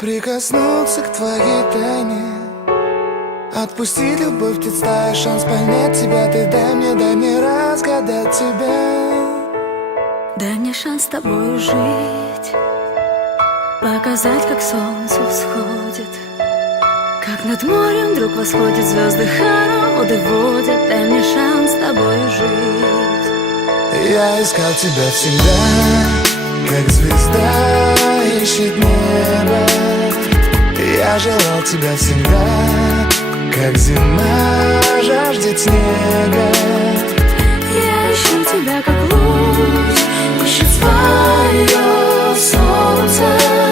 Прикоснуться к твоей тайне, отпустить любовь, представь шанс понять тебя. Ты дай мне разгадать тебя. Дай мне шанс с тобой жить, показать, как солнце всходит, как над морем вдруг восходят звезды, хороводы водят. Дай мне шанс с тобой жить. Я искал тебя всегда, как звезда ищет небо. Я желал тебя всегда, как зима жаждет снега. Я ищу тебя, как луч ищет свое солнце.